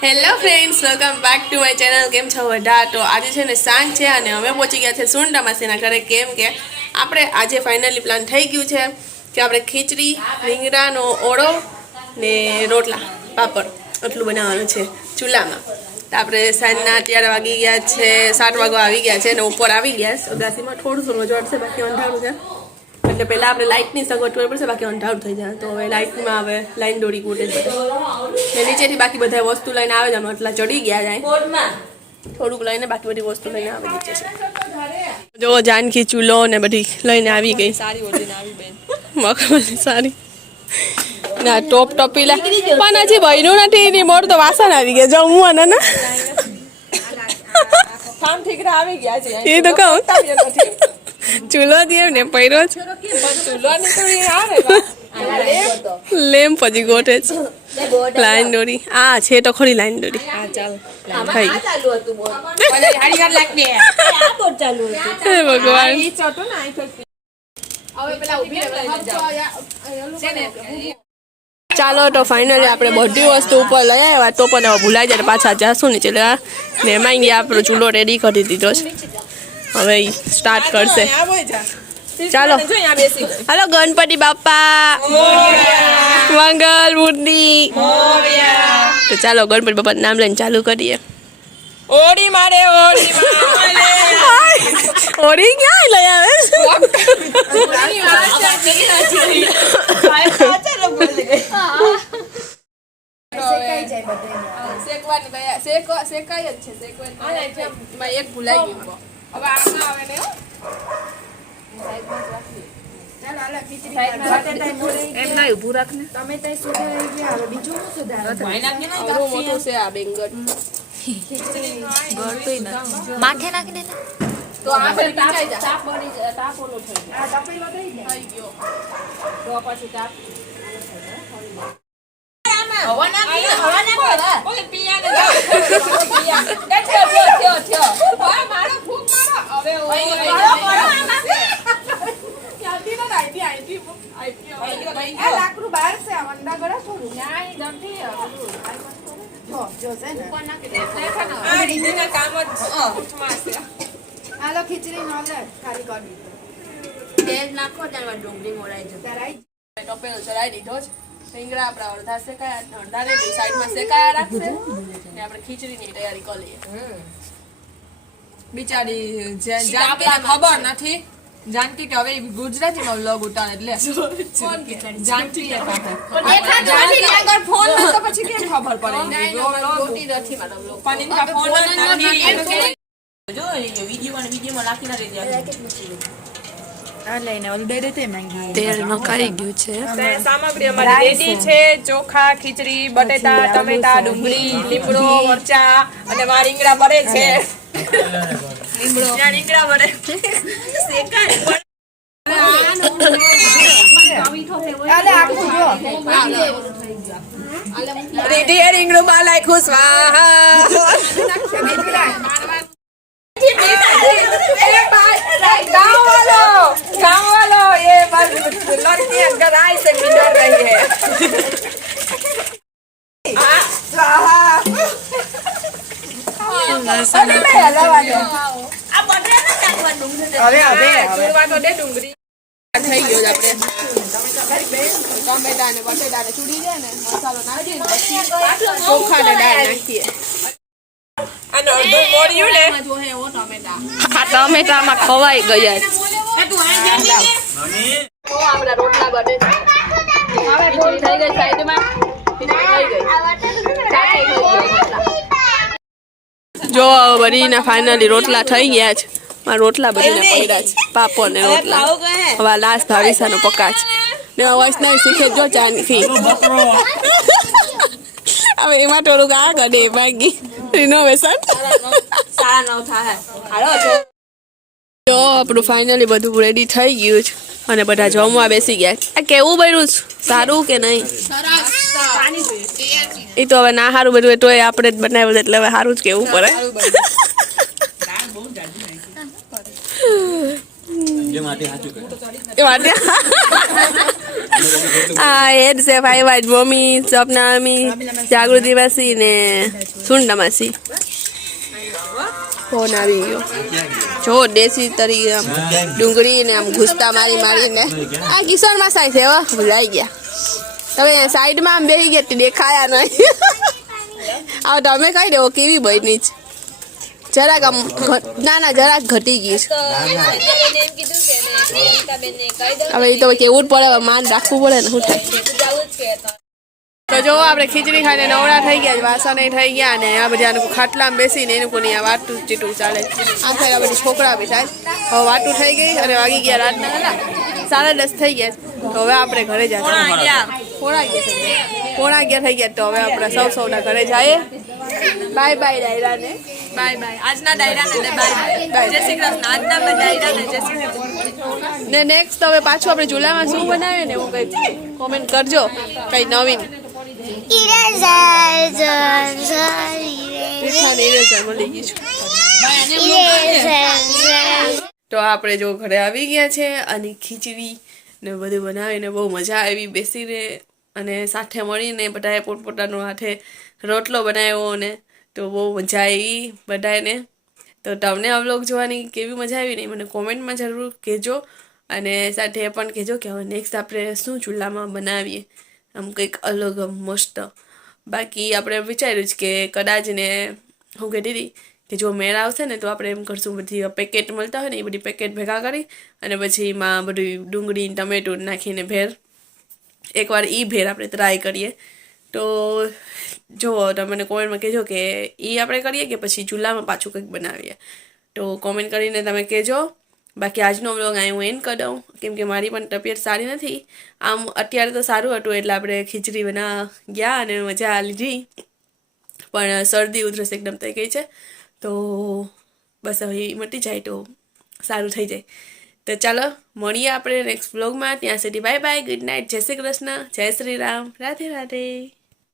Hello friends, welcome back to my channel. કેમ છો બધા? તો આજે છે ને સાંજ છે અને અમે પહોંચી ગયા છે સુંડા માસીના ઘરે. કેમ કે આપણે આજે ફાઇનલી પ્લાન થઈ ગયું છે કે આપણે ખીચડી, રીંગણાનો ઓળો ને રોટલા પાપડ એટલું બનાવવાનું છે ચૂલામાં. તો આપણે સાંજના અત્યારે વાગી ગયા છે 7 વાગવા આવી ગયા છે અને ઉપર આવી ગયા છે. અગાસીમાં થોડું રજવાડ છે, બાકી અંધારું છે. એટલે પહેલાં આપણે લાઇટની સગવડ કરવી પડશે, બાકી અંધારું થઈ જાય. તો હવે લાઇટમાં હવે લાઈન દોરી કૂટે છે ને નીચેથી બાકી બધા વસ્તુ લઈને આવે છે. એટલા ચડી ગયા જાય થોડુંક લઈને, બાકી બધી વસ્તુ લઈને આવે નીચે છે. જો જાનકી ચૂલો ને બધી લઈને આવી ગઈ. મખમલી સારી ના ટોપ ટોપીલા પણ હજી બન્યું નથી. એની મોર તો વાસણ આવી ગયા જમવાનું ને આવી ગયા છે. એ તો કહું ચૂલો દે ને પૈરો લેમ પછી ગોઠે છે લાઈન દોરી. આ છે તો ખરી લાઈન દોરી. ભગવાન ચાલો તો ફાઇનલી આપણે બધી વસ્તુ ઉપર લઈ આવ્યા. તો પણ હવે ભૂલાઈ જાય પાછા જાશું નીચે લેવા ને. એમાં ગયા આપણો ચૂલો રેડી કરી દીધો છે. હવે સ્ટાર્ટ કરશે. ચાલો હાલો ગણપતિ બાપા મંગલ મૂર્તિ. તો ચાલો ગણપતિ બાપા નામ લઈને ચાલુ કરીએ. ઓડી મારે ઓડી ઓડી ક્યાં લઈ આવે? એક ભૂલાઈ ગયું. હવે આમાં આવે ને એમ ના ઉભું રાખ ને. તમે તઈ સુધારી ગયા. હવે બીજું શું સુધારો? મોટું છે આ બેંગર. માથે નાખી દે તો આ ફેર પીચાઈ જા. તાપ બની જાય. તાપ ઓલો થઈ ગયો. આ તપેલો થઈ ગયો. તો પછી તાપ હવા નાખ. ઓલે પિયાને જા. પિયા થયો. હા મારો ફૂક મારો. હવે લાકડું બહાર છે. અંડા ગળા થોડું ન્યાય જમતી હાલો ખીચડી નો ખાલી કરી તેલ નાખો ત્યારે ડુંગળી મોરાઈ જશે. ટોપેલો ચડાવી દીધો છે. રીંગણા આપણા અડધા શેકાયા, અડધા ને સાઈડમાં શેકાયા રાખશે ને આપણે ખીચડીની તૈયારી કરી લઈએ. બિચારી જાનકી ખબર નથી. જાનકી કે હવે ગુજરાતીમાં વ્લોગ ઉતારે એટલે જાનકી આગળ ફોન તો પછી કેમ ખબર પડે? પણ ઇનકા ફોન નથી. જો વિડિયોમાં લાખી ના રહી આ લઈને ઓલરેડી રીતે માંગી તેલ નખાઈ ગયું છે. સામગ્રી અમારી રેડી છે. ચોખા, ખીચડી, બટેટા, ટમેટા, ડુંગળી, લીમડો, મરચા અને માં રીંગણા બરે છે. રીંગણા બરે રેડી એ રીંગણું માં નાખ્યું. સ્વાહા. गाँव वालों ये बस लड़की अंदर आई से मिल रही है. થઈ ગયો આપણે ટમેટા ને બટેટા ને ચૂડી જાય ને મસાલો નાખી પછી ચોખા ને દાળ નાખીએ. અને અડધું મોર્યું ને જોહે ઓ ટમેટા. આ ટમેટામાં ખવાઈ ગયા. તો આપણા રોટલા બને છે. હવે ખીચડી થઈ ગઈ સાઈડમાં. જો બરીના ફાઇનલી રોટલા થઈ ગયા છે. મારા રોટલા બરીના પડ્યા છે. પાપડ ને રોટલા. હવે લાસ્ટ ભાવિસાનો પકાચ ને વોઇસ નહીં શીખે જો ચાનથી. હવે એમાં થોડુંક આ કરે બાકી રિનોવેશન. જો આપણું ફાઇનલી બધું રેડી થઈ ગયું છે અને બધા જમવા બેસી ગયા. આ કેવું બન્યું સારું કે નહીં? એ તો હવે ના સારું બધું તો આપણે જ બનાવ્યું એટલે હવે સારું જ કેવું પડે. એ માટે આ હેડ છે ભાઈ વાઈટ મમ્મી સપના મમ્મી જાગૃતિ માસી ને સુંડા માસી ફોન આવી ગયો જો દેશી તરી આમ ડુંગળી ને આમ ઘૂસતા મારીને આ કિશોર માં સાઈ છે હો ભૂલાઈ ગયા તમે સાઈડમાં આમ બેસી ગયા તે દેખાયા નહીં આ તમે કહી દેવો કેવી બની છે જરાક આમ ના જરાક ઘટી ગઈ છે હવે એ તો કેવું જ પડે માન રાખવું પડે ને શું થાય તો જો આપણે ખીચડી ખાઈને નવડા થઈ ગયા વાસણ થઈ ગયા અને આ બધા ખાટલામાં બેસીને એ લોકોની આ વાટું ચીટું ચાલે આ સાઈડ આ બધી છોકરા બી થાય હવે વાટું થઈ ગઈ અને વાગી ગયા રાતના હતા 10:30 થઈ ગયા તો હવે આપણે ઘરે જઈએ પોણા 11 થઈ ગયા તો હવે આપણે સૌના ઘરે જઈએ બાય બાય ડાયરાને બાય બાય આજના ડાયરાને બાય બાય જય શ્રી કૃષ્ણ આજના ડાયરાને જય શ્રી કૃષ્ણ ને નેક્સ્ટ હવે પાછું આપણે ચૂલામાં શું બનાવીએ ને એવું કંઈ કોમેન્ટ કરજો કંઈ નવીન તો આપણે જો ઘરે આવી ગયા છે અને ખીચડી ને બધું બનાવીને બહુ મજા આવી બેસીને અને સાથે મળીને બધાએ પોતપોતાનો હાથે રોટલો બનાવ્યો ને તો બહુ મજા આવી બધાને તો તમને આ વ્લોગ જોવાની કેવી મજા આવી ને મને કોમેન્ટમાં જરૂર કહેજો અને સાથે એ પણ કહેજો કે હવે નેક્સ્ટ આપણે શું ચૂલામાં બનાવીએ આમ કંઈક અલગ મસ્ત બાકી આપણે વિચાર્યું છે કે કદાચ ને હું કહેતી હતી કે જો મેળ આવશે ને તો આપણે એમ કરશું બધી પેકેટ મળતા હોય ને એ બધી પેકેટ ભેગા કરી અને પછી એમાં બધું ડુંગળી ટમેટું નાખીને ભેર એકવાર એ ભેર આપણે ટ્રાય કરીએ તો જો તમને કોમેન્ટમાં કહેજો કે એ આપણે કરીએ કે પછી ચૂલામાં પાછું કંઈક બનાવીએ તો કોમેન્ટ કરીને તમે કહેજો બાકી આજનો વ્લોગ અહીં હું એન્ડ કરી દઉં કેમ કે મારી પણ તબિયત સારી નથી આમ અત્યારે તો સારું હતું એટલે આપણે ખીચડી બનાવવા ગયા અને મજા લીધી પણ શરદી ઉધરસ એકદમ થઈ ગઈ છે તો બસ હવે મટી જાય તો સારું થઈ જાય તો ચાલો મળીએ આપણે નેક્સ્ટ વ્લોગમાં ત્યાં સુધી બાય બાય ગુડ નાઇટ જય શ્રી કૃષ્ણ જય શ્રી રામ રાધે રાધે